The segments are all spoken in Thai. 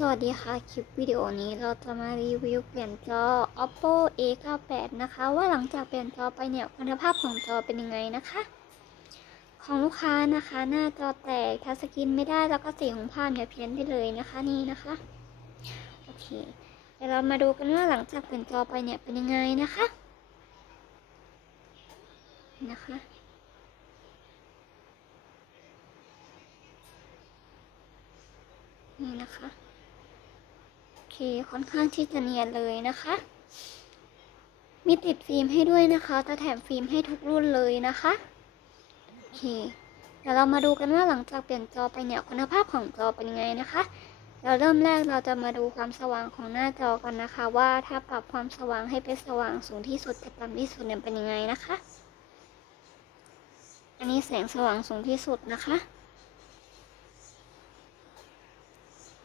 สวัสดีค่ะ คลิปวิดีโอนี้เราจะมารีวิวเปลี่ยนจอ oppo a 9 8นะคะ ว่าหลังจากเปลี่ยนจอไปเนี่ยคุณภาพของจอเป็นยังไงนะคะ ของลูกค้านะคะ หน้าจอแตกทัชสกรีนไม่ได้แล้วก็สีของภาพเนี่ยเพี้ยนไปเลยนะคะนี่นะคะโอเคเดี๋ยวเรามาดูกันว่าหลังจากเปลี่ยนจอไปเนี่ยเป็นยังไงนะคะนะคะนี่นะคะ เคค่อนข้างที่จะเนียนเลยนะคะ มีติดฟิล์มให้ด้วยนะคะ จะแถมฟิล์มให้ทุกรุ่นเลยนะคะโอเค เดี๋ยวเรามาดูกันว่าหลังจากเปลี่ยนจอไปเนี่ยคุณภาพของจอเป็นยังไงนะคะเราเริ่มแรกเราจะมาดูความสว่างของหน้าจอกันนะคะ ว่าถ้าปรับความสว่างให้เป็นสว่างสูงที่สุดกับต่ำที่สุดเนี่ยเป็นยังไงนะคะ อันนี้แสงสว่างสูงที่สุดนะคะ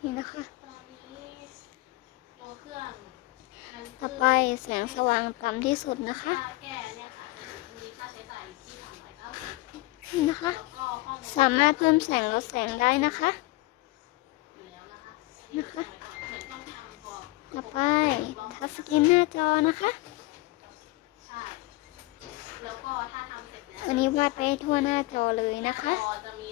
นี่นะคะ ตอนนี้ตัวเครื่องมัน ต่อ ไปแสงสว่างต่ำที่สุดนะคะค่าแก้เนี่ยค่ะมีค่าใช้จ่ายอยู่ที่สามร้อยเก้าสิบนี่นะคะแล้วก็ห้องสามารถเพิ่มแสงลดแสงได้นะคะอยู่แล้วนะคะนะคะเหมือนต้องทำตัวต่อไปทัชสกรีนหน้าจอนะคะใช่แล้วก็ถ้าทำเสร็จแล้วอันนี้วาดไปทั่วหน้าจอเลยนะคะจอจะมี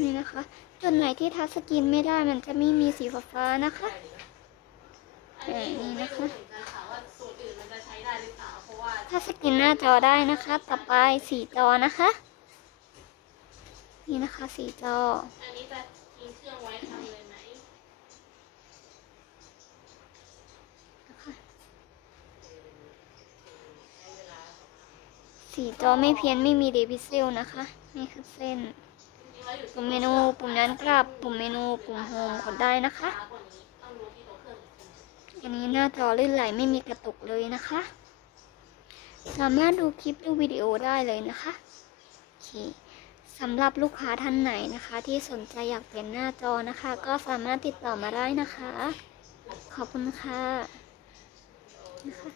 นี่นะคะ จุดไหนที่ทัชสกรีนไม่ได้มันจะไม่มีสีฟ้าๆนะคะอันนี้หนูนี่ไม่นะคะรู้าสกรีนหน้าจอได้นะคะ ต่อไปสีจอนะคะ นี่นะคะสีจออันนี้จะทิ้งเครื่องไว้ทำเลยไหมสีจอไม่เพี้ยนไม่มีเดพิเซลนะคะ นี่คือเส้น ปุ่มเมนูปุ่มย้นกลับปุ่มเมนูปุ่มโฮมกดได้นะคะช้ากว่านี้ต้องดูที่ตัวเครื่องอีกทีอันนี้หน้าจอลื่นไหลไม่มีกระตุกเลยนะคะ สามารถดูคลิปดูวิดีโอได้เลยนะคะโอเคสำหรับลูกค้าท่านไหนนะคะ ที่สนใจอยากเปลี่ยนหน้าจอนะคะ ก็สามารถติดต่อมาได้นะคะ ขอบคุณค่ะนะคะ